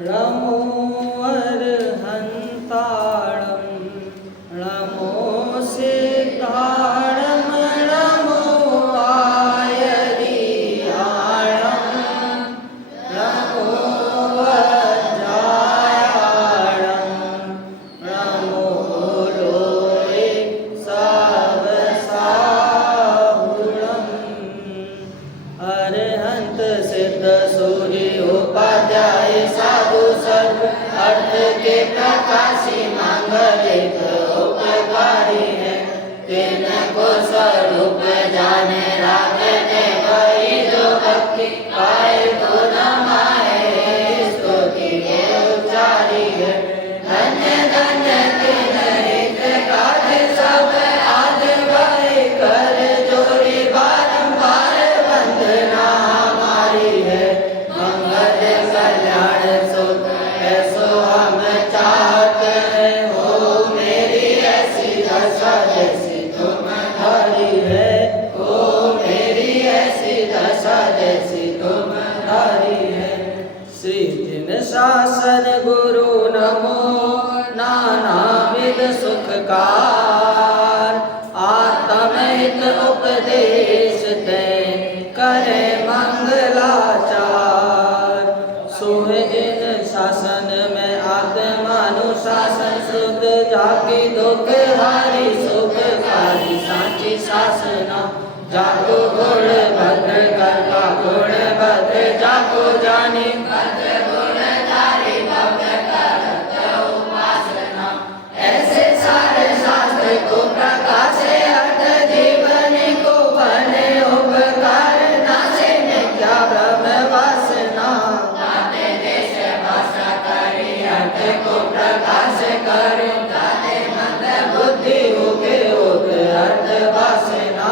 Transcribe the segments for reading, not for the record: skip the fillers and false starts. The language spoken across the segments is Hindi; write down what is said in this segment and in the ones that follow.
णमो अर्हन्ताणं णमो सिद्धाणं णमो आयरियाणं णमो वज्रायाणं णमो लोये सवसाहुणम् अरहंत सिद्ध सूर्य उपाध्याय साधु सर्व अर्थ के प्रकाशी मंगलित उपकारी है। तीन को स्वरूप जाने राखते वही जो भक्ति पाए तो नमाए स्तुति के उच्चारी है। धन्य धन्य तीन हित काज सब आज वही कर जोड़ी बारंबार वंदना हमारी है। मंगल कल्याण सुख ऐसो हम चाहते हैं हो मेरी ऐसी दशा जैसी तुम्हारी है। हो मेरी ऐसी दशा जैसी तुम्हारी है। श्री जिन शासन गुरु नमो नानाविध सुखकार आत्महित उपदेश ते करे मंगलाचार। सोहजिन शासन में आत्मानुशासन शुद्ध जाकी दुख हारी सुखकारी सांची शासना। जाको गुण भद्र कर्ता गुण भद्र जाको जानी भद्र गुण धारी भव्य करत उपासना। ऐसे सारे शास्त्र को प्रकाशे अर्थ जीवनी को बने उपकार नाशे मिथ्या भ्रम वासना। ताते देश भाषा करी अर्थ को प्रकाश करे ताते मंद बुद्धि उगे उग अर्थ वासना।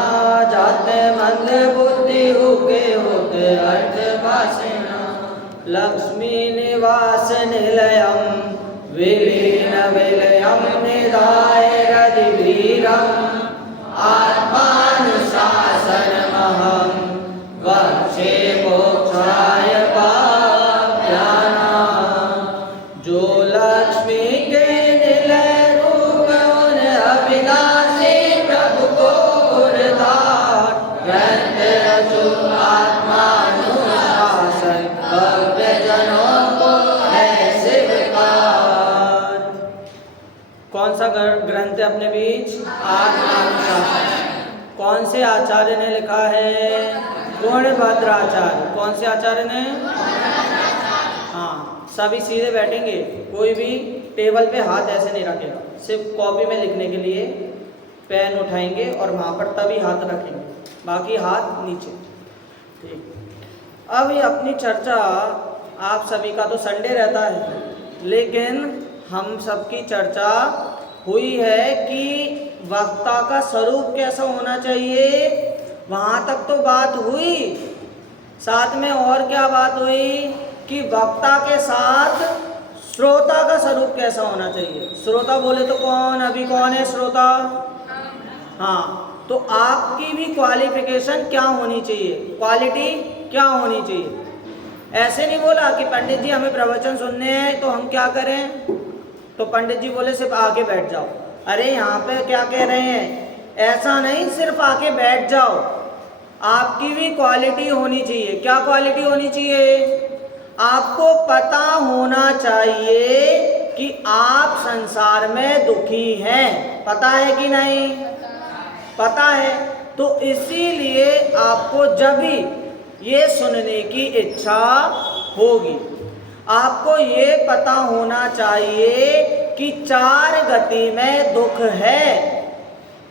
जाते मंद बुद्धि उगे उग अर्थ वासना। लक्ष्मी निवास निलयम विलीन विलयम निधाय रतिवीरम आत्मानुशासनमहं वक्षे मोक्षाय पाप्यानां। जो लक्ष्मी के निलय रूप उन अविनाशी प्रभु को उद्धार ग्रंथ रचो आत्मानुशासन भव्य जनों को है स्वीकार। कौन सा ग्रंथ है अपने बीच? आत्मानुशासन। कौन से आचार्य ने लिखा है? गुणभद्र आचार्य। कौन से आचार्य ने? हाँ, सभी सीधे बैठेंगे, कोई भी टेबल पे हाथ ऐसे नहीं रखेगा। सिर्फ कॉपी में लिखने के लिए पेन उठाएंगे और वहाँ पर तभी हाथ रखेंगे, बाकी हाथ नीचे। ठीक। अब ये अपनी चर्चा आप सभी का तो संडे रहता है, लेकिन हम सबकी चर्चा हुई है कि वक्ता का स्वरूप कैसा होना चाहिए, वहाँ तक तो बात हुई। साथ में और क्या बात हुई कि वक्ता के साथ श्रोता का स्वरूप कैसा होना चाहिए। श्रोता बोले तो कौन? अभी कौन है श्रोता? हाँ, तो आपकी भी क्वालिफिकेशन क्या होनी चाहिए, क्वालिटी क्या होनी चाहिए। ऐसे नहीं बोला कि पंडित जी हमें प्रवचन सुनने हैं तो हम क्या करें, तो पंडित जी बोले सिर्फ आके बैठ जाओ। अरे यहाँ पे क्या कह रहे हैं, ऐसा नहीं सिर्फ आके बैठ जाओ, आपकी भी क्वालिटी होनी चाहिए। क्या क्वालिटी होनी चाहिए? आपको पता होना चाहिए कि आप संसार में दुखी हैं। पता है कि नहीं? पता है। तो इसीलिए आपको जब भी ये सुनने की इच्छा होगी, आपको ये पता होना चाहिए कि चार गति में दुख है,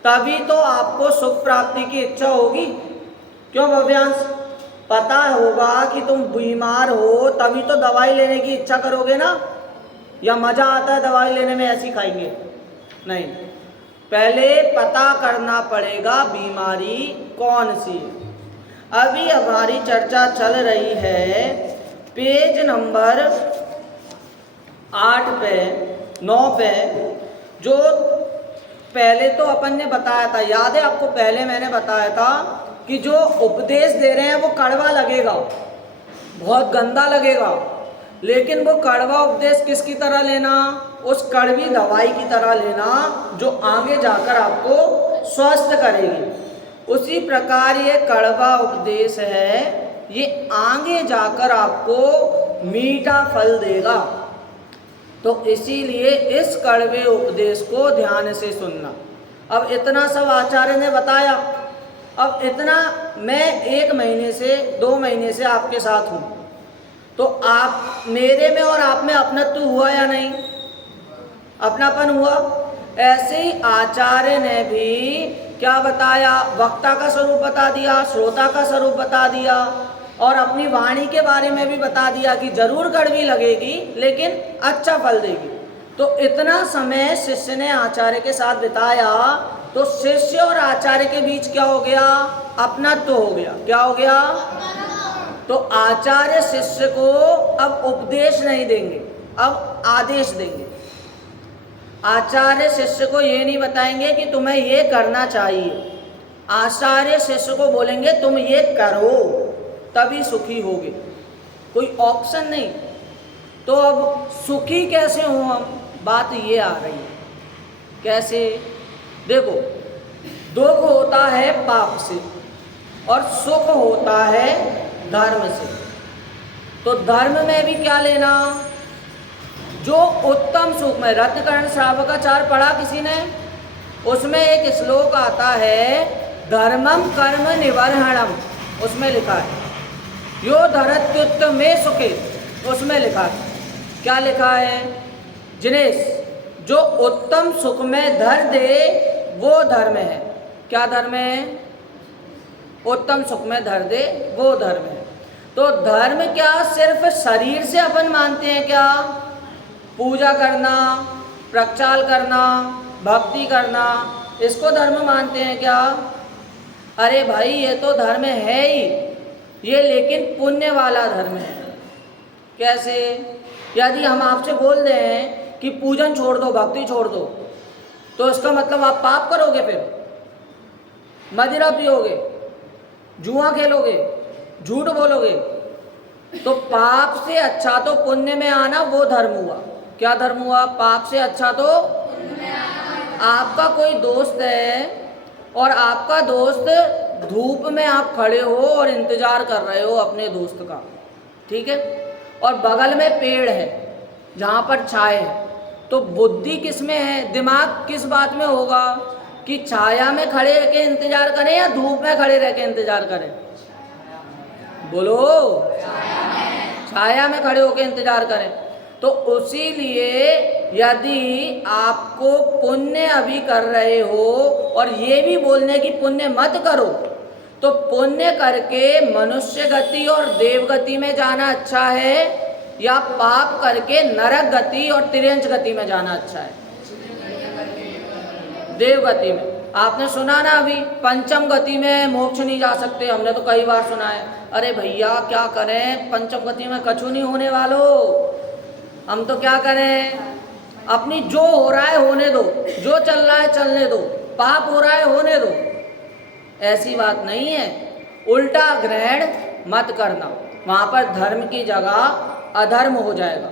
तभी तो आपको सुख प्राप्ति की इच्छा होगी। क्यों भव्यांश? पता होगा कि तुम बीमार हो तभी तो दवाई लेने की इच्छा करोगे ना, या मजा आता है दवाई लेने में ऐसी खाएंगे? नहीं, पहले पता करना पड़ेगा बीमारी कौन सी है। अभी हमारी चर्चा चल रही है पेज नंबर 8 पे 9 पे। जो पहले तो अपन ने बताया था, याद है आपको? पहले मैंने बताया था कि जो उपदेश दे रहे हैं वो कड़वा लगेगा, बहुत गंदा लगेगा, लेकिन वो कड़वा उपदेश किसकी तरह लेना, उस कड़वी दवाई की तरह लेना जो आगे जाकर आपको स्वस्थ करेगी। उसी प्रकार ये कड़वा उपदेश है, ये आगे जाकर आपको मीठा फल देगा। तो इसीलिए इस कड़वे उपदेश को ध्यान से सुनना। अब इतना सब आचार्य ने बताया, अब इतना मैं 1 महीने से 2 महीने से आपके साथ हूँ, तो आप मेरे में और आप में अपनत्व हुआ या नहीं, अपनापन हुआ। ऐसे ही आचार्य ने भी क्या बताया, वक्ता का स्वरूप बता दिया, श्रोता का स्वरूप बता दिया, और अपनी वाणी के बारे में भी बता दिया कि जरूर कड़वी लगेगी लेकिन अच्छा फल देगी। तो इतना समय शिष्य ने आचार्य के साथ बिताया, तो शिष्य और आचार्य के बीच क्या हो गया, अपनत्व हो गया। क्या हो गया, तो आचार्य शिष्य को अब उपदेश नहीं देंगे, अब आदेश देंगे। आचार्य शिष्य को ये नहीं बताएंगे कि तुम्हें ये करना चाहिए, आचार्य शिष्य को बोलेंगे तुम ये करो तभी सुखी होगे, कोई ऑप्शन नहीं। तो अब सुखी कैसे हो हम, बात ये आ रही है। कैसे, देखो, दुख होता है पाप से और सुख होता है धर्म से। तो धर्म में भी क्या लेना, जो उत्तम सुख में, रत्नकर्ण श्रावकाचार पढ़ा किसी ने, उसमें एक श्लोक आता है धर्मम कर्म निवर्हणम, उसमें लिखा है यो धरत्युत्त में सुखे, उसमें लिखा है, क्या लिखा है जिनेश, जो उत्तम सुख में धर दे वो धर्म है। क्या धर्म है, उत्तम सुख में धर दे वो धर्म है। तो धर्म क्या सिर्फ शरीर से अपन मानते हैं क्या, पूजा करना, प्रक्षाल करना, भक्ति करना, इसको धर्म मानते हैं क्या? अरे भाई ये तो धर्म है ही ये, लेकिन पुण्य वाला धर्म है। कैसे, यदि हम आपसे बोल दें कि पूजन छोड़ दो, भक्ति छोड़ दो, तो इसका मतलब आप पाप करोगे, फिर मदिरा पियोगे, जुआ खेलोगे, झूठ बोलोगे। तो पाप से अच्छा तो पुण्य में आना वो धर्म हुआ। क्या धर्म हुआ, पाप से अच्छा तो आपका कोई दोस्त है और आपका दोस्त धूप में आप खड़े हो और इंतजार कर रहे हो अपने दोस्त का, ठीक है, और बगल में पेड़ है जहाँ पर छाए है, तो बुद्धि किस में है, दिमाग किस बात में होगा कि छाया में खड़े रह के इंतजार करें या धूप में खड़े रह के इंतजार करें? बोलो, छाया में खड़े होकर इंतजार करें। तो उसी लिए यदि आपको पुण्य अभी कर रहे हो और ये भी बोलने की पुण्य मत करो, तो पुण्य करके मनुष्य गति और देव गति में जाना अच्छा है या पाप करके नरक गति और तिर्यंच गति में जाना अच्छा है? देव गति में। आपने सुना ना अभी पंचम गति में मोक्ष नहीं जा सकते, हमने तो कई बार सुना है। अरे भैया क्या करें, पंचम गति में कछु नहीं होने वालों, हम तो क्या करें, अपनी जो हो रहा है होने दो, जो चल रहा है चलने दो, पाप हो रहा है होने दो। ऐसी बात नहीं है, उल्टा ग्रहण मत करना, वहाँ पर धर्म की जगह अधर्म हो जाएगा।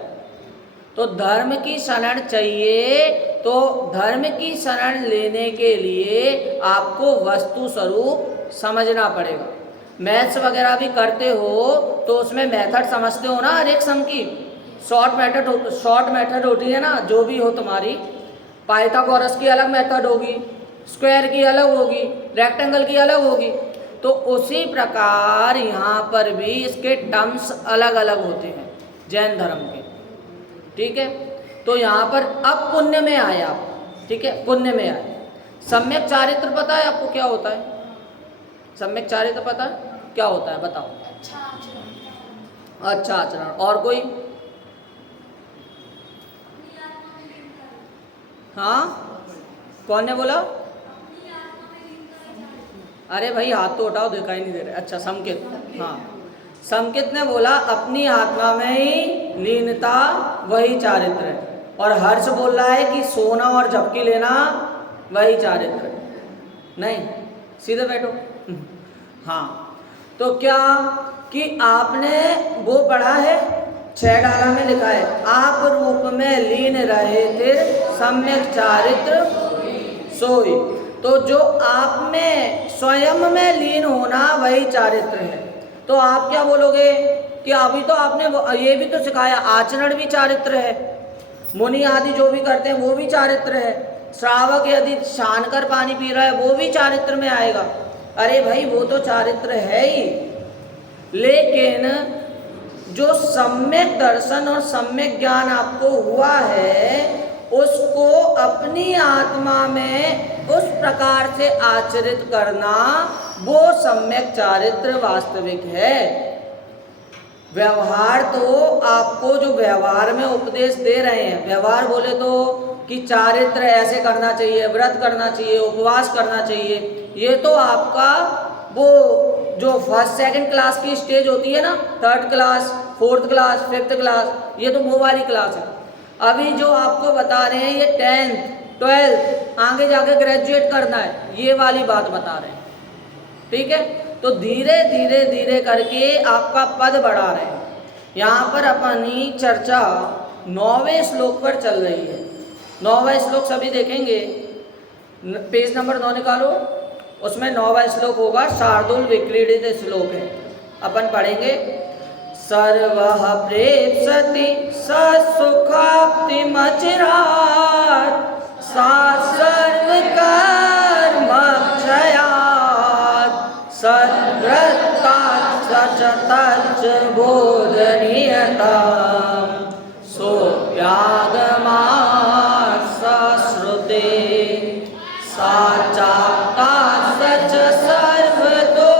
तो धर्म की शरण चाहिए, तो धर्म की शरण लेने के लिए आपको वस्तु स्वरूप समझना पड़ेगा। मैथ्स वगैरह भी करते हो तो उसमें मेथड समझते हो ना, हर एक सम की शॉर्ट मेथड होती है ना, जो भी हो तुम्हारी, पाइथागोरस की अलग मेथड होगी, स्क्वायर की अलग होगी, रेक्टेंगल की अलग होगी। तो उसी प्रकार यहाँ पर भी इसके टर्म्स अलग अलग होते हैं जैन धर्म के, ठीक है। तो यहाँ पर अब पुण्य में आए आप, ठीक है, पुण्य में आए। सम्यक चारित्र पता है आपको क्या होता है? सम्यक चारित्र पता है क्या होता है, बताओ? अच्छा आचरण। और कोई? हाँ, कौन ने बोला? अरे भाई हाथ तो उठाओ, दिखाई नहीं दे रहे। अच्छा, संकेत, हाँ, संकेत ने बोला अपनी आत्मा में ही लीनता वही चारित्र है, और हर्ष बोल रहा है कि सोना और झपकी लेना वही चारित्र है। नहीं, सीधे बैठो। हाँ, तो क्या कि आपने वो पढ़ा है 6 डाला में लिखा है आप रूप में लीन रहे थे सम्यक चारित्र सोई। तो जो आप में स्वयं में लीन होना वही चारित्र है। तो आप क्या बोलोगे कि अभी तो आपने ये भी तो सिखाया आचरण भी चारित्र है, मुनि आदि जो भी करते हैं वो भी चारित्र है, श्रावक यदि छान कर पानी पी रहा है वो भी चारित्र में आएगा। अरे भाई वो तो चारित्र है ही, लेकिन जो सम्यक दर्शन और सम्यक ज्ञान आपको हुआ है उसको अपनी आत्मा में उस प्रकार से आचरित करना वो सम्यक चारित्र वास्तविक है। व्यवहार तो आपको जो व्यवहार में उपदेश दे रहे हैं, व्यवहार बोले तो कि चारित्र ऐसे करना चाहिए, व्रत करना चाहिए, उपवास करना चाहिए, ये तो आपका वो जो फर्स्ट सेकंड क्लास की स्टेज होती है ना, third class, fourth class, fifth class, ये तो वो वाली क्लास है। अभी जो आपको बता रहे हैं ये 10th 12th आगे जाके ग्रेजुएट करना है, ये वाली बात बता रहे हैं। ठीक है, तो धीरे धीरे धीरे करके आपका पद बढ़ा रहे हैं। यहाँ पर अपनी चर्चा 9वें श्लोक पर चल रही है। 9वां श्लोक सभी देखेंगे, पेज नंबर 9 निकालो, उसमें 9वां श्लोक होगा, शार्दूल विक्रीडित श्लोक है। अपन पढ़ेंगे सर्वः प्रेप्सति ससुखाप्तिमचिरात् सा सर्वकर्मक्षयात् सद्वृत्तात् सचतच्च बोधनीयतां सोऽप्यागमात् सश्रुते सा चाप्तात् सच सर्वदोषरहितो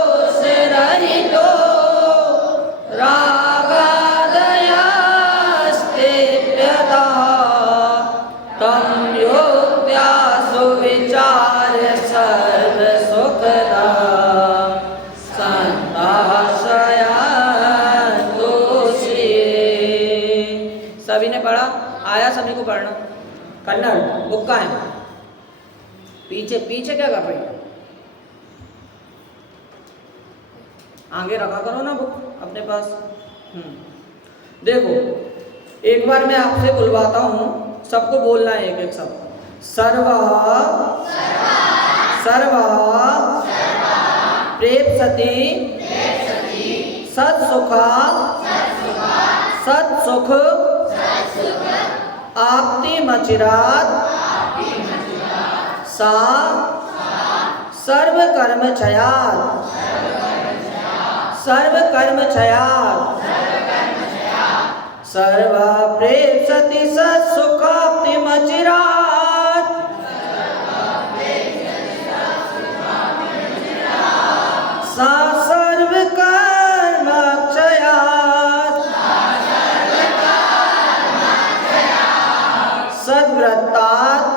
सभी ने पढ़ा? आया सभी को पढ़ना? कन्नड़ बुक का है, पीछे पीछे क्या कर रही है? आगे रखा करो ना बुक अपने पास। देखो एक बार मैं आपसे बुलवाता हूँ, सबको बोलना है एक एक शब्द। सर्वः प्रेप्सति सत्सुखा सत्सुख आप्तिमचिरात् सा सर्वकर्मक्षयात् सर्वः प्रेप्सति सत्सुखाप्तिमचिरात् सा सर्वकर्मक्षयात् सद्वृत्तात्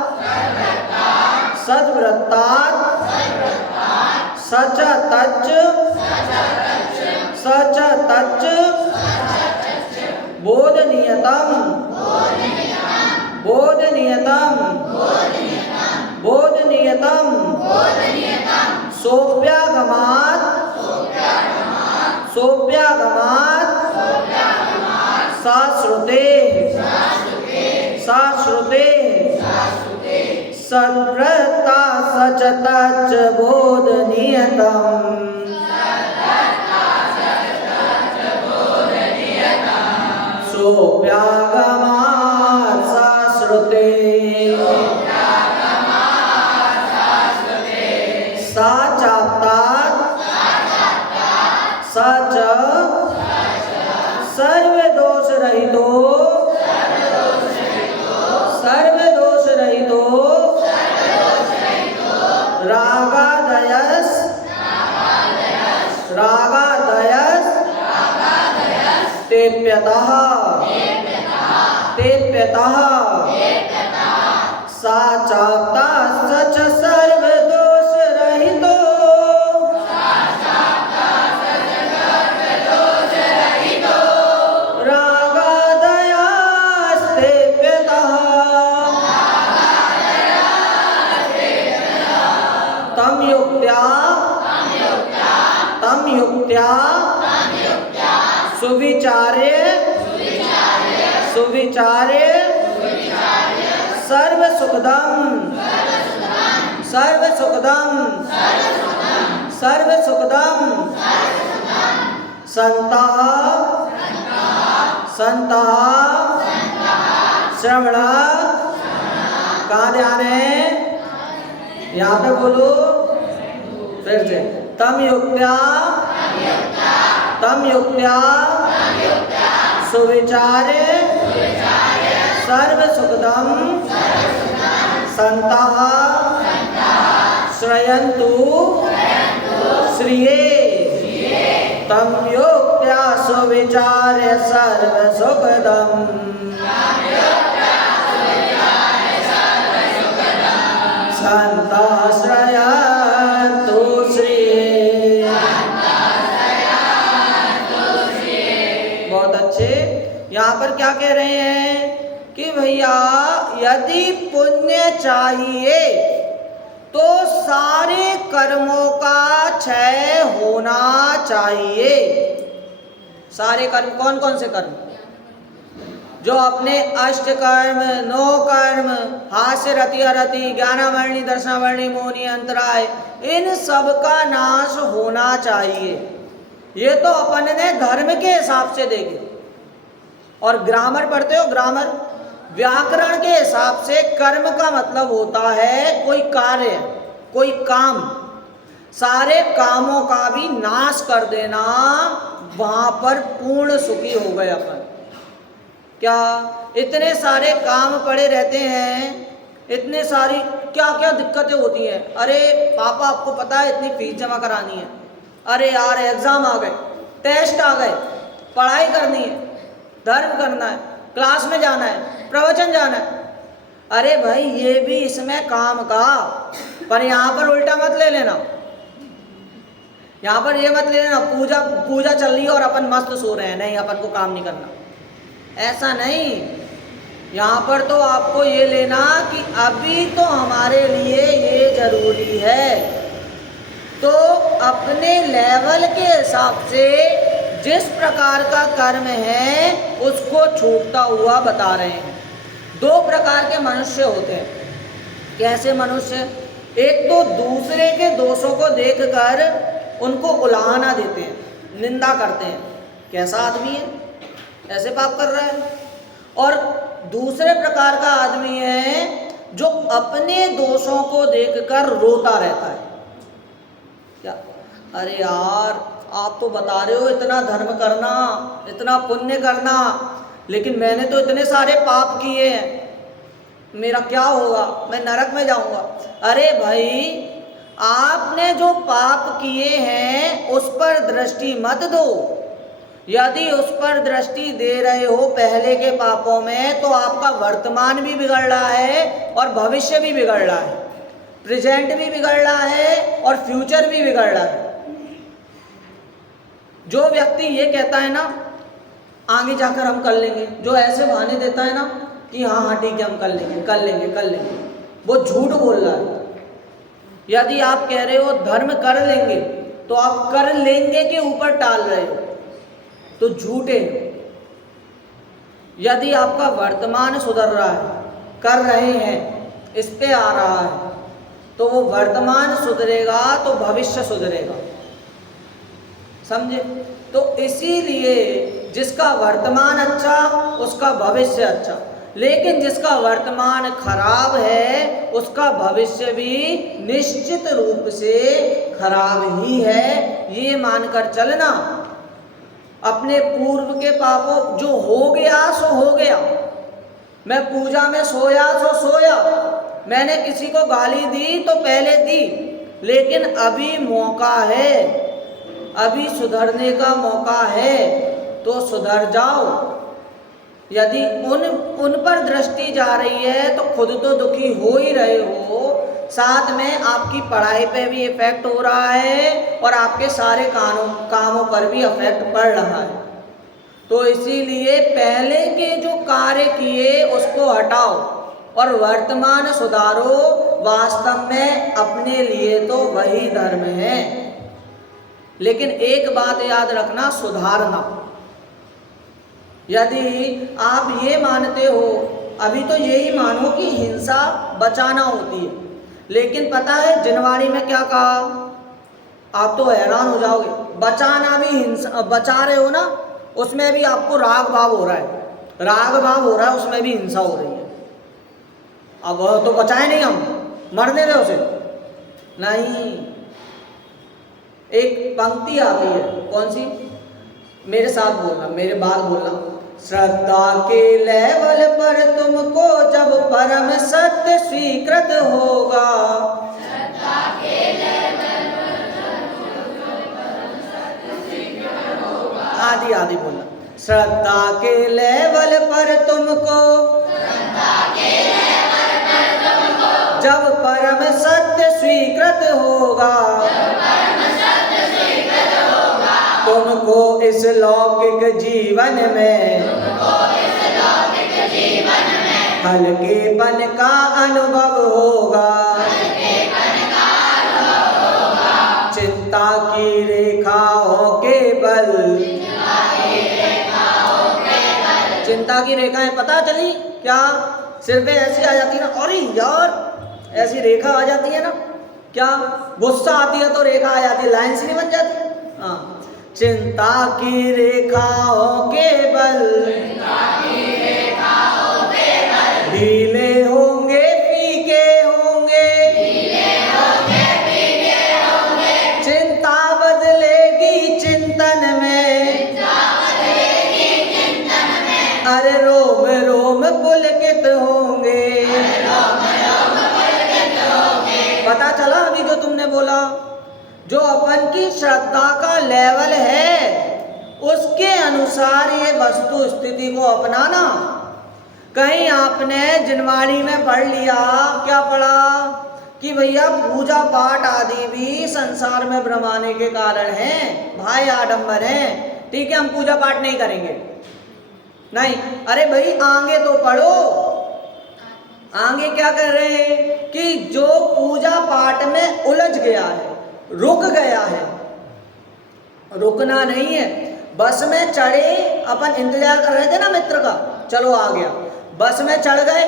सच तच्च बोधनीयतम् सोऽप्यागमात् साश्रुते सद्वृत्ता सच तच्च बोधनीयतम् सोऽप्यागमात् साश्रुते सा चाप्तात् सच सर्वदोषरहितो रागादयस् तेप्यतः सा चाप्ता सच सर्वदोषरहितो रागादयस्तेप्यतः तम युक्त्या सुविचारे सुविचार्य सर्व सुखदम सर्व सुखदम सर्व सुखदम संतः संतः श्रवण। कहाँ ध्यान है? यहाँ पे बोलो फिर से। तम युक्त्या सुविचार्य सर्व सुखदम संतः श्रयन्तु श्रिये। तम युक्त्या सुविचार्य सर्व सुखदम संतः श्रयन्तु श्रिये। बहुत अच्छे। यहाँ पर क्या कह रहे हैं कि भैया यदि पुण्य चाहिए तो सारे कर्मों का क्षय होना चाहिए। सारे कर्म कौन कौन से कर्म? जो अपने अष्ट कर्म, नौ कर्म, हास्य रति अरति, ज्ञानावर्णी दर्शनावर्णी मोहनी अंतराय, इन सब का नाश होना चाहिए। ये तो अपन ने धर्म के हिसाब से देखे। और ग्रामर पढ़ते हो? ग्रामर व्याकरण के हिसाब से कर्म का मतलब होता है कोई कार्य, कोई काम। सारे कामों का भी नाश कर देना, वहां पर पूर्ण सुखी हो गए अपन। क्या इतने सारे काम पड़े रहते हैं, इतने सारी क्या क्या दिक्कतें होती हैं। अरे पापा आपको पता है इतनी फीस जमा करानी है, अरे यार एग्जाम आ गए, टेस्ट आ गए, पढ़ाई करनी है, धर्म करना है, क्लास में जाना है, प्रवचन जाना है। अरे भाई ये भी इसमें काम का, पर यहाँ पर उल्टा मत ले लेना। यहाँ पर ये मत ले लेना पूजा चल रही है और अपन मस्त सो रहे हैं, नहीं अपन को काम नहीं करना, ऐसा नहीं। यहाँ पर तो आपको ये लेना कि अभी तो हमारे लिए ये जरूरी है, तो अपने लेवल के हिसाब से जिस प्रकार का कर्म है उसको छूटता हुआ बता रहे हैं। दो प्रकार के मनुष्य होते हैं। कैसे मनुष्य? एक तो दूसरे के दोषों को देखकर उनको उलाहना देते हैं, निंदा करते हैं, कैसा आदमी है, ऐसे पाप कर रहा है। और दूसरे प्रकार का आदमी है जो अपने दोषों को देखकर रोता रहता है। क्या? अरे यार आप तो बता रहे हो इतना धर्म करना, इतना पुण्य करना, लेकिन मैंने तो इतने सारे पाप किए हैं, मेरा क्या होगा, मैं नरक में जाऊंगा। अरे भाई आपने जो पाप किए हैं उस पर दृष्टि मत दो। यदि उस पर दृष्टि दे रहे हो पहले के पापों में, तो आपका वर्तमान भी बिगड़ रहा है और भविष्य भी बिगड़ रहा है, प्रेजेंट भी बिगड़ रहा है और फ्यूचर भी बिगड़ रहा है। जो व्यक्ति ये कहता है ना आगे जाकर हम कर लेंगे, जो ऐसे बहाने देता है ना कि हाँ हाँ ठीक है हम कर लेंगे कर लेंगे कर लेंगे, वो झूठ बोल रहा है। यदि आप कह रहे हो धर्म कर लेंगे, तो आप कर लेंगे के ऊपर टाल रहे हो, तो झूठे। यदि आपका वर्तमान सुधर रहा है, कर रहे हैं, इस पे आ रहा है, तो वो वर्तमान सुधरेगा तो भविष्य सुधरेगा, समझे? तो इसीलिए जिसका वर्तमान अच्छा उसका भविष्य अच्छा, लेकिन जिसका वर्तमान खराब है उसका भविष्य भी निश्चित रूप से खराब ही है। ये मानकर चलना। अपने पूर्व के पापों, जो हो गया सो हो गया, मैं पूजा में सोया सो सोया, मैंने किसी को गाली दी तो पहले दी, लेकिन अभी मौका है, अभी सुधरने का मौका है, तो सुधर जाओ। यदि उन पर दृष्टि जा रही है तो खुद तो दुखी हो ही रहे हो, साथ में आपकी पढ़ाई पे भी इफेक्ट हो रहा है और आपके सारे कामों पर भी इफेक्ट पड़ रहा है। तो इसीलिए पहले के जो कार्य किए उसको हटाओ और वर्तमान सुधारो। वास्तव में अपने लिए तो वही धर्म है, लेकिन एक बात याद रखना, सुधारना। यदि आप ये मानते हो, अभी तो यही मानो कि हिंसा बचाना होती है, लेकिन पता है जिनवाणी में क्या कहा? आप तो हैरान हो जाओगे। बचाना भी हिंसा, बचा रहे हो ना, उसमें भी आपको राग भाव हो रहा है, राग भाव हो रहा है, उसमें भी हिंसा हो रही है। अब तो बचाए नहीं, हम मरने दे उसे नहीं। एक पंक्ति आ गई है, कौन सी? मेरे साथ बोलना, मेरे बाद बोलना। श्रद्धा के लेवल पर तुमको जब परम सत्य स्वीकृत होगा, श्रद्धा के लेवल पर तुमको परम सत्य स्वीकृत होगा। आदि आदि बोलना। श्रद्धा के लेवल पर तुमको, श्रद्धा के लेवल पर तुमको जब परम सत्य स्वीकृत होगा, तुमको इस लौकिक जीवन में हल्केपन का अनुभव होगा, चिंता की रेखाओं के बल, चिंता की रेखाएं पता चली क्या? सिर पे ऐसी आ जाती है ना, अरे यार ऐसी रेखा आ जाती है ना, क्या गुस्सा आती है तो रेखा आ जाती है, लाइन सी नहीं बन जाती? हाँ, चिंता की रेखाओं के बल, ढीले होंगे फीके होंगे, चिंता बदलेगी चिंतन में, अरे रोम रोम पुलकित होंगे। पता चला अभी जो तुमने बोला? जो अपन की श्रद्धा का लेवल है उसके अनुसार ये वस्तु स्थिति को अपनाना। कहीं आपने जिनवाणी में पढ़ लिया, क्या पढ़ा? कि भैया पूजा पाठ आदि भी संसार में भ्रमाने के कारण हैं, भाई आडंबर हैं, ठीक है हम पूजा पाठ नहीं करेंगे, नहीं। अरे भाई आगे तो पढ़ो, आगे क्या कर रहे हैं कि जो पूजा पाठ में उलझ गया है, रुक गया है, रुकना नहीं है। बस में चढ़े, अपन इंतजार कर रहे थे ना मित्र का, चलो आ गया, बस में चढ़ गए,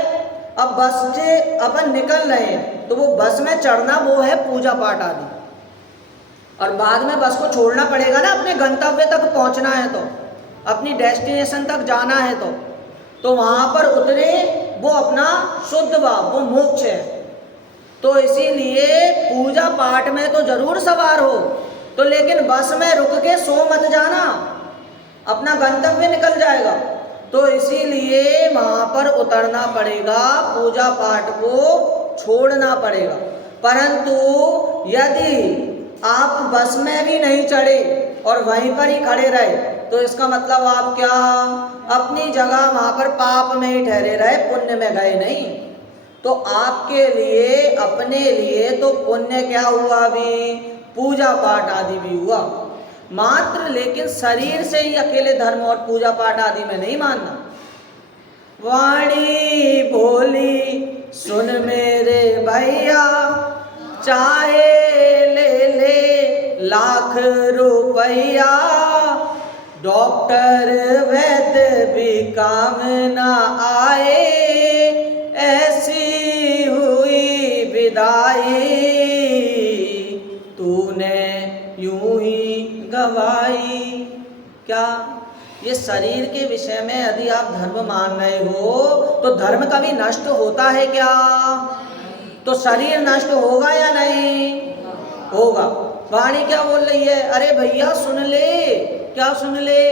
अब बस से अपन निकल रहे हैं, तो वो बस में चढ़ना वो है पूजा पाठ आदि, और बाद में बस को छोड़ना पड़ेगा ना, अपने गंतव्य तक पहुंचना है तो, अपनी डेस्टिनेशन तक जाना है तो वहां पर उतरे, वो अपना शुद्ध भाव, वो मोक्ष है। तो इसीलिए पूजा पाठ में तो जरूर सवार हो, तो लेकिन बस में रुक के सो मत जाना, अपना गंतव्य निकल जाएगा। तो इसीलिए वहां पर उतरना पड़ेगा, पूजा पाठ को छोड़ना पड़ेगा। परंतु यदि आप बस में भी नहीं चढ़े और वहीं पर ही खड़े रहे, तो इसका मतलब आप क्या, अपनी जगह वहां पर पाप में ही ठहरे रहे, पुण्य में गए नहीं। तो आपके लिए, अपने लिए तो पुण्य क्या हुआ? भी पूजा पाठ आदि भी हुआ मात्र, लेकिन शरीर से ही अकेले धर्म और पूजा पाठ आदि में नहीं मानना। वाणी बोली सुन मेरे भैया, चाहे ले लाख रुपया, डॉक्टर वैद्य भी काम ना आए, ऐसी हुई विदाई, तूने यूं ही गवाई। क्या ये शरीर के विषय में यदि आप धर्म मान रहे हो तो धर्म कभी नष्ट होता है क्या? तो शरीर नष्ट होगा या नहीं होगा? वाणी क्या बोल रही है? अरे भैया सुन ले, क्या सुन ले?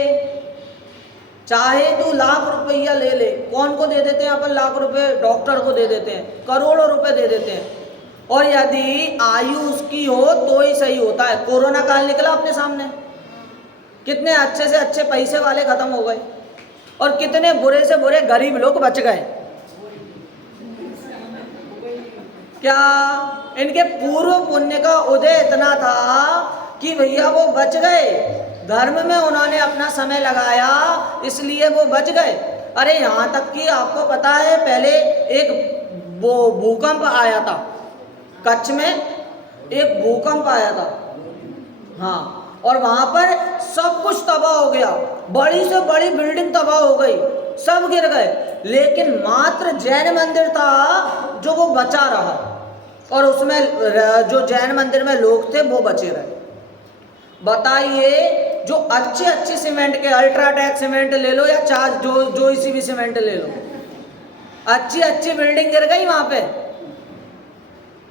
चाहे तू लाख रुपया ले ले, कौन को दे देते हैं अपन लाख रुपए? डॉक्टर को दे देते हैं, करोड़ों रुपए दे देते हैं। और यदि आयु उसकी हो तो ही सही होता है। कोरोना काल निकला अपने सामने, कितने अच्छे से अच्छे पैसे वाले खत्म हो गए और कितने बुरे से बुरे गरीब लोग बच गए। क्या इनके पूर्व पुण्य का उदय इतना था कि भैया वो बच गए, धर्म में उन्होंने अपना समय लगाया, इसलिए वो बच गए। अरे यहाँ तक कि आपको पता है पहले एक वो भूकंप आया था, कच्छ में एक भूकंप आया था। हाँ, और वहां पर सब कुछ तबाह हो गया, बड़ी से बड़ी बिल्डिंग तबाह हो गई, सब गिर गए, लेकिन मात्र जैन मंदिर था जो वो बचा रहा, और उसमें जो जैन मंदिर में लोग थे वो बचे रहे। बताइए, जो अच्छे सीमेंट के अल्ट्राटेक सीमेंट ले लो या चार जो इसी भी सीमेंट ले लो, अच्छी बिल्डिंग गिर गई वहां पे,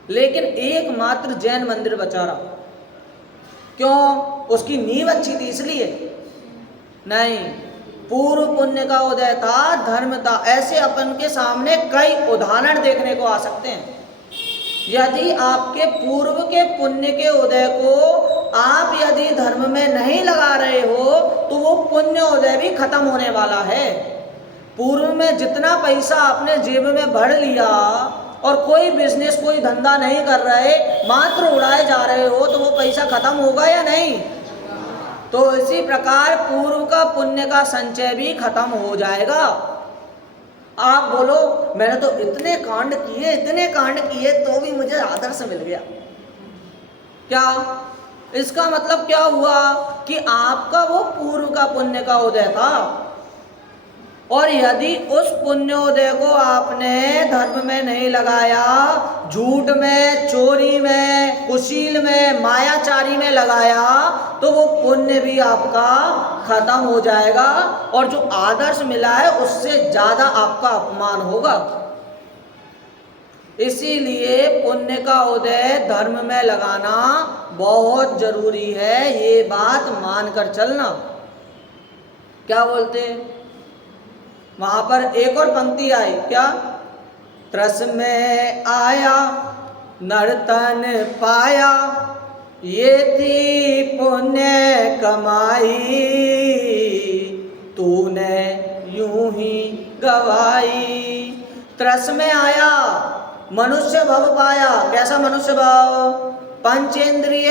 लेकिन एकमात्र जैन मंदिर बचा रहा। क्यों? उसकी नींव अच्छी थी इसलिए? नहीं, पूर्व पुण्य का उदय था, धर्म था। ऐसे अपन के सामने कई उदाहरण देखने को आ सकते हैं। यदि आपके पूर्व के पुण्य के उदय को आप यदि धर्म में नहीं लगा रहे हो तो वो पुण्य उदय भी खत्म होने वाला है। पूर्व में जितना पैसा आपने जेब में भर लिया और कोई बिजनेस कोई धंधा नहीं कर रहे, मात्र उड़ाए जा रहे हो, तो वो पैसा खत्म होगा या नहीं? तो इसी प्रकार पूर्व का पुण्य का संचय भी खत्म हो जाएगा। आप बोलो मैंने तो इतने कांड किए तो भी मुझे आदर्श मिल गया। क्या इसका मतलब क्या हुआ? कि आपका वो पूर्व का पुण्य का उदय था, और यदि उस पुण्योदय को आपने धर्म में नहीं लगाया, झूठ में, चोरी में, कुशील में, मायाचारी में लगाया, तो वो पुण्य भी आपका खत्म हो जाएगा, और जो आदर्श मिला है उससे ज्यादा आपका अपमान होगा। इसीलिए पुण्य का उदय धर्म में लगाना बहुत जरूरी है, ये बात मानकर चलना। क्या बोलते हैं? वहां पर एक और पंक्ति आई, क्या? त्रस में आया नर्तन पाया, ये थी पुण्य कमाई, तूने यूं ही गवाई। त्रस में आया, मनुष्य भव पाया। कैसा मनुष्य भाव? पंचेंद्रिय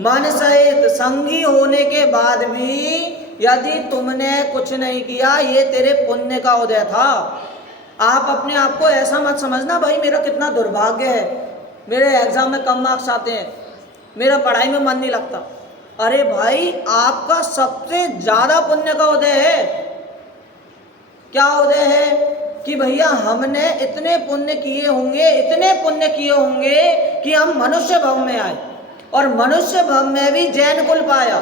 मन सहित संगी होने के बाद भी यदि तुमने कुछ नहीं किया, ये तेरे पुण्य का उदय था। आप अपने आप को ऐसा मत समझना भाई मेरा कितना दुर्भाग्य है, मेरे एग्जाम में कम मार्क्स आते हैं, मेरा पढ़ाई में मन नहीं लगता। अरे भाई, आपका सबसे ज्यादा पुण्य का उदय है। क्या उदय है? कि भैया हमने इतने पुण्य किए होंगे कि हम मनुष्य भव में आए, और मनुष्य भव में भी जैन कुल पाया।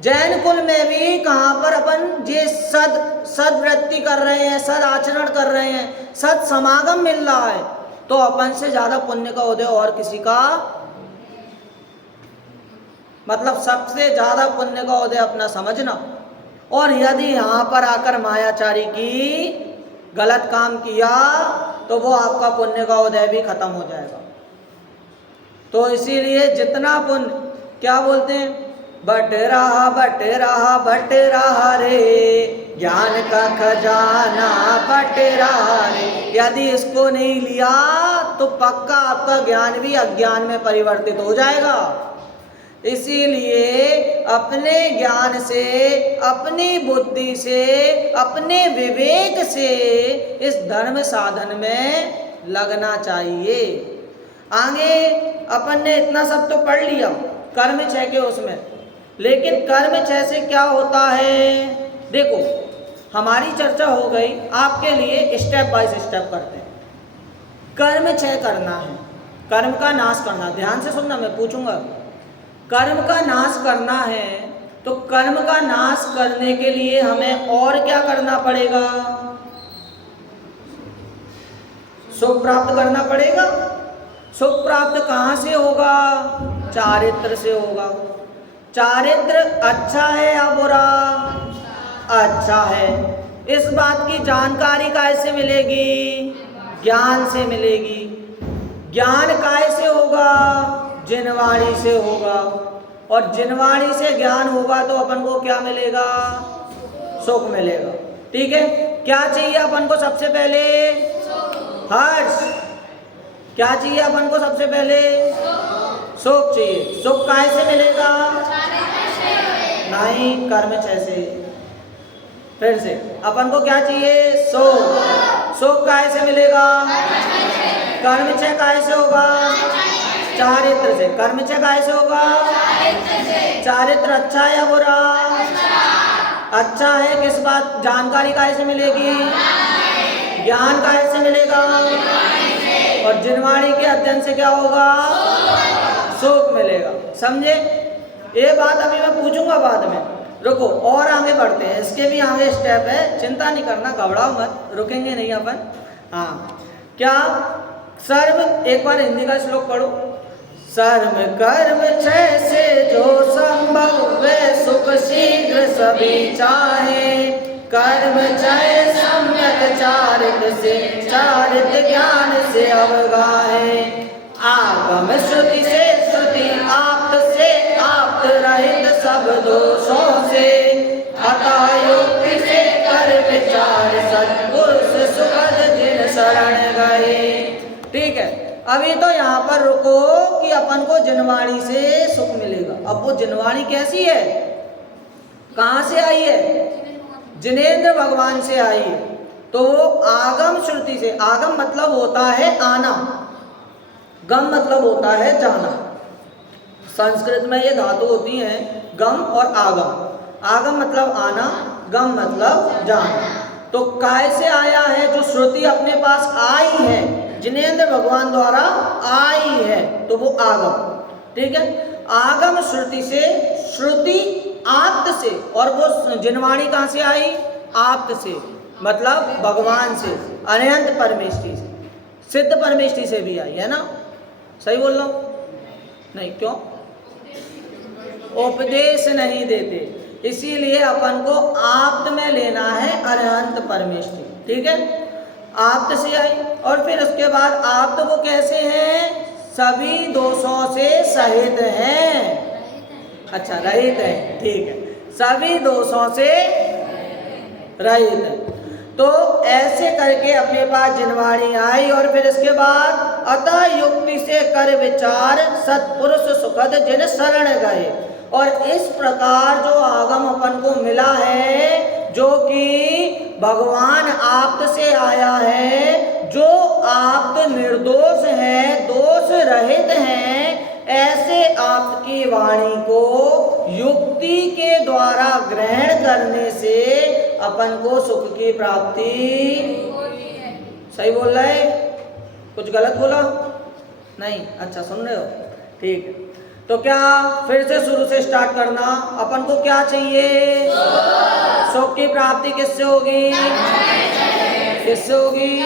जैन कुल में भी कहाँ पर अपन ये सदवृत्ति कर रहे हैं, सद आचरण कर रहे हैं, सद समागम मिल रहा है, तो अपन से ज्यादा पुण्य का उदय और किसी का, मतलब सबसे ज्यादा पुण्य का उदय अपना समझना। और यदि यहाँ पर आकर मायाचारी की गलत काम किया तो वो आपका पुण्य का उदय भी खत्म हो जाएगा। तो इसीलिए जितना पुण्य, क्या बोलते हैं, बट रहा रे, ज्ञान का खजाना बट रहा रे। यदि इसको नहीं लिया तो पक्का आपका ज्ञान भी अज्ञान में परिवर्तित हो जाएगा। इसीलिए अपने ज्ञान से, अपनी बुद्धि से, अपने विवेक से इस धर्म साधन में लगना चाहिए। आगे अपन ने इतना सब तो पढ़ लिया कर्म 6 के उसमें, लेकिन कर्म 6 से क्या होता है? देखो, हमारी चर्चा हो गई, आपके लिए स्टेप बाय स्टेप करते हैं। कर्म 6 करना है, कर्म का नाश करना। ध्यान से सुनना, मैं पूछूंगा। कर्म का नाश करना है तो कर्म का नाश करने के लिए हमें और क्या करना पड़ेगा? सुख प्राप्त करना पड़ेगा। सुख प्राप्त कहाँ से होगा? चारित्र से होगा। चारित्र अच्छा है या बुरा? अच्छा है। इस बात की जानकारी कैसे मिलेगी? ज्ञान से मिलेगी। ज्ञान कैसे होगा? जिनवाणी से होगा, और जिनवाणी से ज्ञान होगा तो अपन को क्या मिलेगा? सुख मिलेगा। ठीक है, क्या चाहिए अपन को सबसे पहले? हर्ष। क्या चाहिए अपन को सबसे पहले? सुख चाहिए। सुख कैसे मिलेगा? नहीं, कर्म 6 से। फिर से अपन को क्या चाहिए? सुख। सुख कैसे मिलेगा? कर्म 6 कैसे होगा? चारित्र से। कर्मचय कैसे होगा? चारित्र अच्छा है या बुरा? अच्छा है। किस बात जानकारी कैसे मिलेगी? ज्ञान कैसे मिलेगा? और जिनवाणी के अध्ययन से क्या होगा? सुख मिलेगा। समझे? ये बात अभी मैं पूछूंगा बाद में। रुको और आगे बढ़ते हैं, इसके भी आगे स्टेप है, चिंता नहीं करना, घबराओ मत, रुकेंगे नहीं अपन। हाँ क्या? सर्व, एक बार हिंदी का श्लोक पढ़ो। सर्व कर्म क्षय से जो संभव वे सुख शीघ्र सभी चाहे। कर्म क्षय सम्यक चारित से, चारित ज्ञान से अवगाहे। आगम श्रुति से श्रुति आप्त से, आप्त रहित सब दोषों से। अतः युक्ति से कर विचार, सत्पुरुष सुखद जिन शरण गए। ठीक है, अभी तो यहाँ पर रुको कि अपन को जिनवाणी से सुख मिलेगा। अब वो जिनवाणी कैसी है, कहाँ से आई है? जिनेंद्र भगवान से आई है। तो वो आगम श्रुति से, आगम मतलब होता है आना, गम मतलब होता है जाना। संस्कृत में ये धातु होती हैं गम और आगम। आगम मतलब आना, गम मतलब जाना। तो कैसे आया है? जो श्रुति अपने पास आई है, जिनेंद्र भगवान द्वारा आई है, तो वो आगम। ठीक है, आगम श्रुति से, श्रुति आप्त से, और वो जिनवाणी कहाँ से आई? आप्त से, मतलब भगवान से, अनंत परमेष्टि से, सिद्ध परमेष्टि से भी आई है ना? सही बोल रहा हूं? नहीं, क्यों? उपदेश नहीं देते, इसीलिए अपन को आप्त में लेना है अनंत परमेष्टि। ठीक है, आप्त से आई, और फिर उसके बाद आप्त वो कैसे हैं? सभी दोषों से सहित हैं। अच्छा, रहित है। ठीक है, सभी दोषों से रहित है। तो ऐसे करके अपने पास जिनवाणी आई, और फिर इसके बाद अतः युक्ति से कर विचार, सत्पुरुष सुखद जिन शरण गए। और इस प्रकार जो आगम अपन को मिला है, जो कि भगवान आप्त से आया है, जो आप्त निर्दोष है, दोष रहित हैं, ऐसे आपकी वाणी को युक्ति के द्वारा ग्रहण करने से अपन को सुख की प्राप्ति। सही बोल रहा है? कुछ गलत बोला? नहीं? अच्छा, सुन रहे हो? ठीक है, तो क्या फिर से शुरू से स्टार्ट करना। अपन को क्या चाहिए? सुख की प्राप्ति किससे होगी? किससे होगी?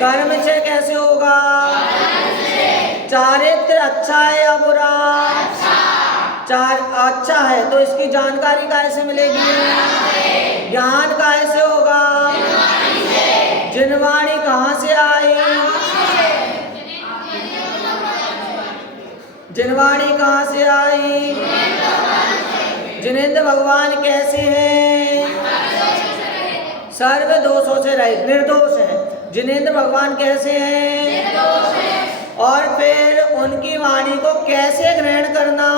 कर्म से। कैसे होगा? चारित्र अच्छा है या बुरा? अच्छा है, तो इसकी जानकारी कैसे मिलेगी? ज्ञान कैसे होगा? जिनवाणी कहाँ से आई? जिनवाणी कहाँ से आई? जिनेंद्र भगवान कैसे हैं? सर्व दोषों से रहित, निर्दोष है। जिनेंद्र भगवान कैसे हैं? और फिर उनकी वाणी को कैसे ग्रहण करना?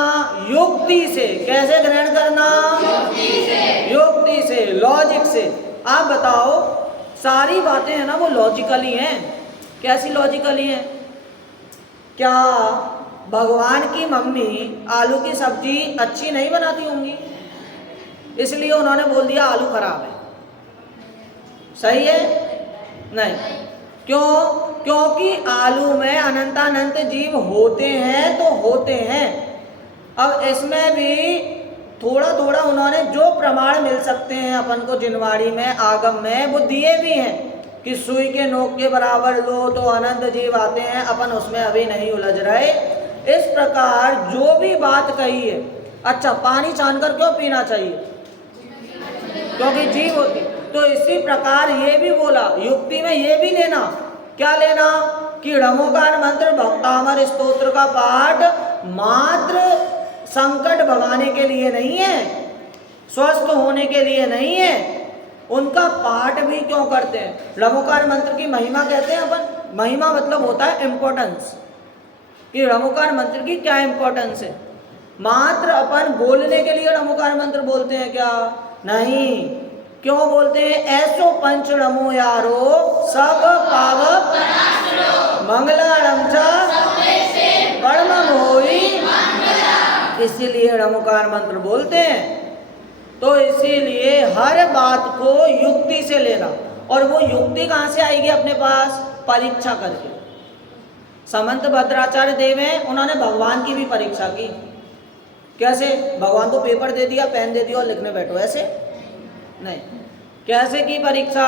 युक्ति से। कैसे ग्रहण करना? युक्ति से, लॉजिक से। आप बताओ, सारी बातें हैं ना वो लॉजिकली हैं। कैसी लॉजिकली हैं? क्या भगवान की मम्मी आलू की सब्जी अच्छी नहीं बनाती होंगी, इसलिए उन्होंने बोल दिया आलू खराब है? सही है? नहीं। क्यों? क्योंकि आलू में अनंतानंत जीव होते हैं तो होते हैं। अब इसमें भी थोड़ा थोड़ा उन्होंने जो प्रमाण मिल सकते हैं अपन को जिनवाणी में, आगम में, वो दिए भी हैं कि सुई के नोक के बराबर लो तो अनंत जीव आते हैं। अपन उसमें अभी नहीं उलझ रहे। इस प्रकार जो भी बात कही है, अच्छा पानी छानकर क्यों पीना चाहिए? क्योंकि जीव होती। तो इसी प्रकार ये भी बोला, युक्ति में ये भी लेना। क्या लेना? कि णमोकार मंत्र भक्तामर स्तोत्र का पाठ मात्र संकट भगाने के लिए नहीं है, स्वस्थ होने के लिए नहीं है। उनका पाठ भी क्यों करते हैं? णमोकार मंत्र की महिमा कहते हैं अपन। महिमा मतलब होता है इम्पोर्टेंस, कि णमोकार मंत्र की क्या इम्पोर्टेंस है। मात्र अपन बोलने के लिए णमोकार मंत्र बोलते हैं क्या? नहीं। क्यों बोलते हैं? ऐसो पंच नमो यारो सब पावक मंगलारम च परम होई, इसीलिए णमुकार मंत्र बोलते हैं। तो इसीलिए हर बात को युक्ति से लेना, और वो युक्ति कहाँ से आएगी अपने पास? परीक्षा करके। समंत भद्राचार्य देव हैं, उन्होंने भगवान की भी परीक्षा की। कैसे? भगवान को पेपर दे दिया, पेन दे दिया और लिखने बैठो, ऐसे नहीं। कैसे की परीक्षा?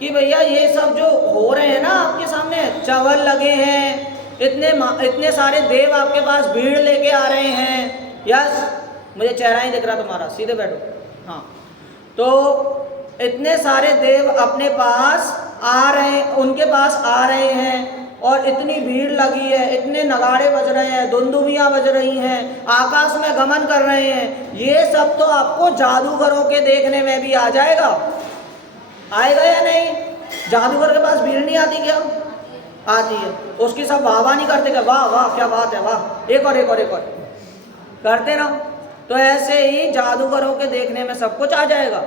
कि भैया ये सब जो हो रहे हैं ना आपके सामने, चवल लगे हैं, इतने सारे देव आपके पास भीड़ लेके आ रहे हैं। यस, मुझे चेहरा ही दिख रहा तुम्हारा, सीधे बैठो। हाँ, तो इतने सारे देव अपने पास आ रहे, उनके पास आ रहे हैं, और इतनी भीड़ लगी है, इतने नगाड़े बज रहे हैं, दुंदुभियाँ बज रही हैं, आकाश में गमन कर रहे हैं। ये सब तो आपको जादूगरों के देखने में भी आ जाएगा। आएगा या नहीं? जादूगर के पास भीड़ नहीं आती क्या? आती है। उसकी सब वाह नहीं करते क्या? वाह वाह क्या बात है, वाह, एक और एक और एक और करते ना। तो ऐसे ही जादूगरों के देखने में सब कुछ आ जाएगा।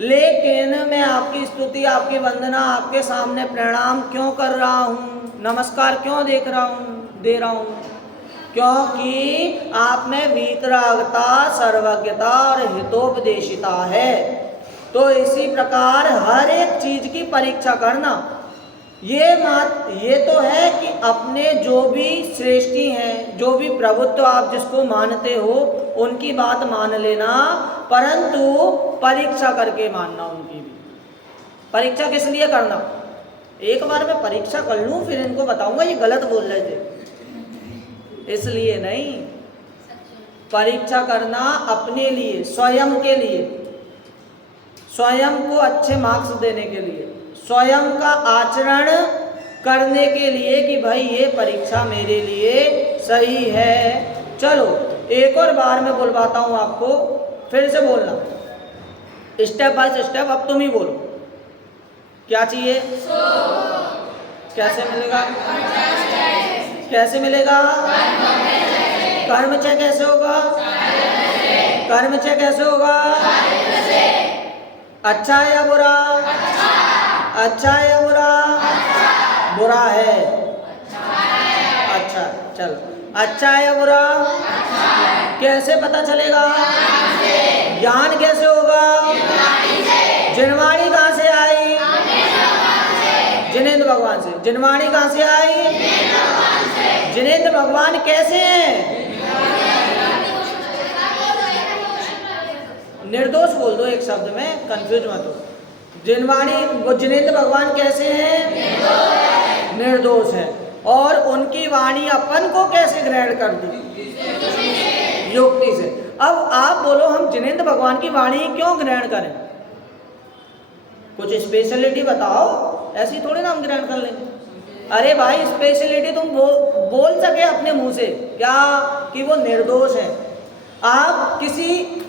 लेकिन मैं आपकी स्तुति, आपकी वंदना, आपके सामने प्रणाम क्यों कर रहा हूँ, नमस्कार क्यों दे रहा हूँ? क्योंकि आप में वीतरागता, सर्वज्ञता और हितोपदेशिता है। तो इसी प्रकार हर एक चीज की परीक्षा करना, ये तो है कि अपने जो भी श्रेष्ठी हैं, जो भी प्रभुत्व आप जिसको मानते हो, उनकी बात मान लेना, परंतु परीक्षा करके मानना उनकी भी। परीक्षा किस लिए करना? एक बार मैं परीक्षा कर लूँ फिर इनको बताऊंगा ये गलत बोल रहे थे, इसलिए नहीं। परीक्षा करना अपने लिए, स्वयं के लिए, स्वयं को अच्छे मार्क्स देने के लिए, स्वयं का आचरण करने के लिए कि भाई ये परीक्षा मेरे लिए सही है। चलो एक और बार मैं बुलवाता हूँ आपको, फिर से बोलना, स्टेप बाय स्टेप। अब तुम ही बोलो, क्या चाहिए? कैसे मिलेगा? कैसे मिलेगा? कर्म चय कैसे होगा? कर्म चय कैसे होगा? अच्छा या बुरा? अच्छा या बुरा? बुरा है। अच्छा, चलो, अच्छा या बुरा? कैसे पता चलेगा? ज्ञान कैसे होगा? जिनवाणी कहाँ से आई? जिनेंद्र भगवान से। जिनवाणी कहाँ से आई? जिनेंद्र भगवान कैसे हैं? निर्दोष बोल दो एक शब्द में, कंफ्यूज मत हो। जिनवाणी, वो जिनेंद्र भगवान कैसे हैं? निर्दोष है। और उनकी वाणी अपन को कैसे ग्रहण कर दी? युक्ति से। अब आप बोलो हम जिनेंद्र भगवान की वाणी क्यों ग्रहण करें? कुछ स्पेशलिटी बताओ, ऐसी थोड़ी ना हम ग्रहण कर लेंगे। अरे भाई स्पेशलिटी तुम बोल सके अपने मुंह से क्या? कि वो निर्दोष है। आप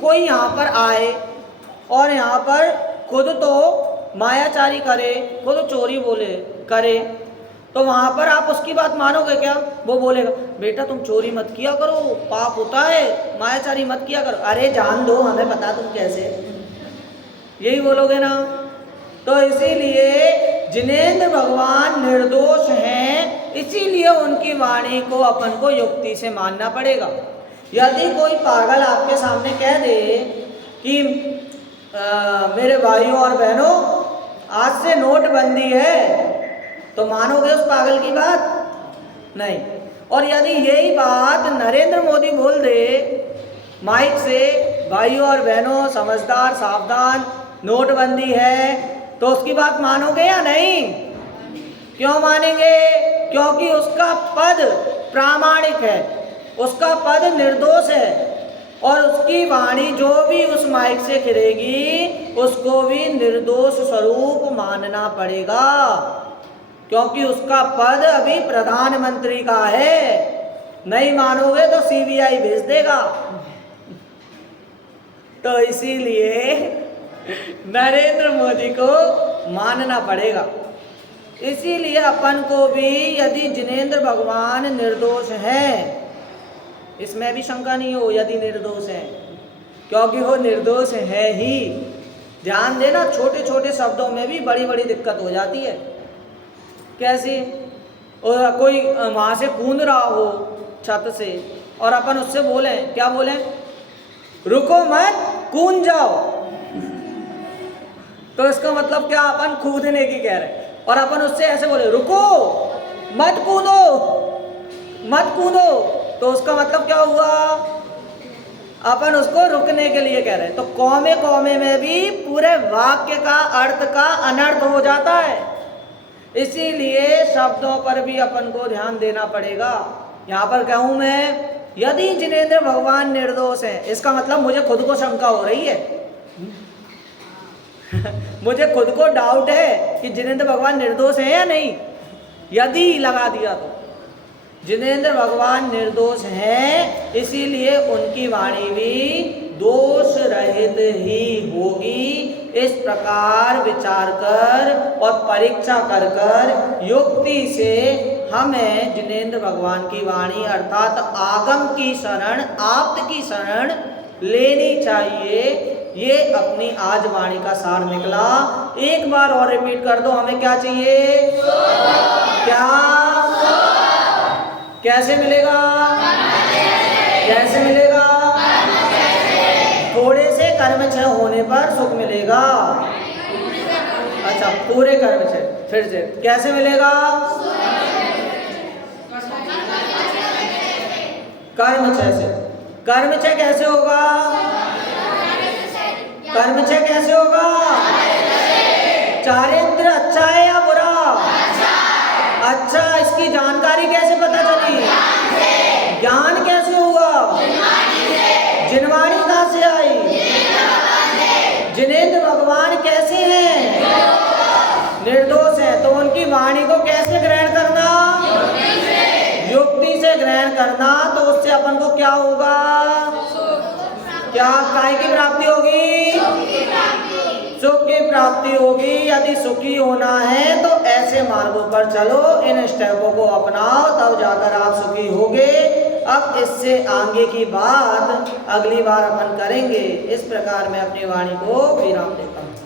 कोई यहाँ पर आए और यहाँ पर खुद तो मायाचारी करे, खुद चोरी करे, तो वहाँ पर आप उसकी बात मानोगे क्या? वो बोलेगा बेटा तुम चोरी मत किया करो, पाप होता है, मायाचारी मत किया करो। अरे जान दो, हमें पता तुम कैसे, यही बोलोगे ना। तो इसीलिए जिनेंद्र भगवान निर्दोष हैं, इसीलिए उनकी वाणी को अपन को युक्ति से मानना पड़ेगा। यदि कोई पागल आपके सामने कह दे कि मेरे भाइयों और बहनों आज से नोटबंदी है, तो मानोगे उस पागल की बात? नहीं। और यदि यही बात नरेंद्र मोदी बोल दे माइक से, भाइयों और बहनों समझदार सावधान नोटबंदी है, तो उसकी बात मानोगे या नहीं? क्यों मानेंगे? क्योंकि उसका पद प्रामाणिक है, उसका पद निर्दोष है, और उसकी वाणी जो भी उस माइक से खिलेगी उसको भी निर्दोष स्वरूप मानना पड़ेगा, क्योंकि उसका पद अभी प्रधानमंत्री का है। नहीं मानोगे तो सीबीआई भेज देगा। तो इसीलिए नरेंद्र मोदी को मानना पड़ेगा। इसीलिए अपन को भी यदि जिनेंद्र भगवान निर्दोष हैं, इसमें भी शंका नहीं हो यदि निर्दोष है, क्योंकि वो निर्दोष है ही। ध्यान देना, छोटे छोटे शब्दों में भी बड़ी बड़ी दिक्कत हो जाती है। कैसी? और कोई वहाँ से कूद रहा हो छत से और अपन उससे बोले, क्या बोले? रुको मत, कूद जाओ। तो इसका मतलब क्या? अपन कूदने की कह रहे हैं। और अपन उससे ऐसे बोले, रुको मत कूदो, मत कूदो, तो उसका मतलब क्या हुआ? अपन उसको रुकने के लिए कह रहे हैं। तो कौमे कौमे में भी पूरे वाक्य का अर्थ का अनर्थ हो जाता है। इसीलिए शब्दों पर भी अपन को ध्यान देना पड़ेगा। यहाँ पर कहूँ मैं, यदि जिनेंद्र भगवान निर्दोष हैं, इसका मतलब मुझे खुद को शंका हो रही है मुझे खुद को डाउट है कि जिनेंद्र भगवान निर्दोष हैं या नहीं। यदि लगा दिया तो जिनेंद्र भगवान निर्दोष हैं, इसीलिए उनकी वाणी भी दोष रहित ही होगी। इस प्रकार विचार कर और परीक्षा कर कर युक्ति से हमें जिनेंद्र भगवान की वाणी अर्थात आगम की शरण, आप्त की शरण लेनी चाहिए। ये अपनी आज वाणी का सार निकला। एक बार और रिपीट कर दो, हमें क्या चाहिए? क्या? कैसे मिलेगा? कैसे मिलेगा? थोड़े से कर्मक्षय होने पर सुख मिलेगा। अच्छा, पूरे कर्मक्षय। फिर से कैसे मिलेगा? कर्मक्षय से। कर्मक्षय कैसे होगा? कर्मक्षय कैसे होगा? चारित्र अच्छा है या बुरा? अच्छा, इसकी जानकारी कैसे पता चली? ज्ञान कैसे हुआ? जिनवाणी कहाँ से आई? जिनेंद्र भगवान कैसे हैं? निर्दोष है। तो उनकी वाणी को कैसे ग्रहण करना? युक्ति से ग्रहण करना। तो उससे अपन को क्या होगा? क्या काय की प्राप्ति होगी? सुख की प्राप्ति होगी। यदि सुखी होना है तो ऐसे मार्गों पर चलो, इन स्टेपों को अपनाओ, तब जाकर आप सुखी होगे। अब इससे आगे की बात अगली बार अपन करेंगे। इस प्रकार मैं अपनी वाणी को विराम देता हूँ।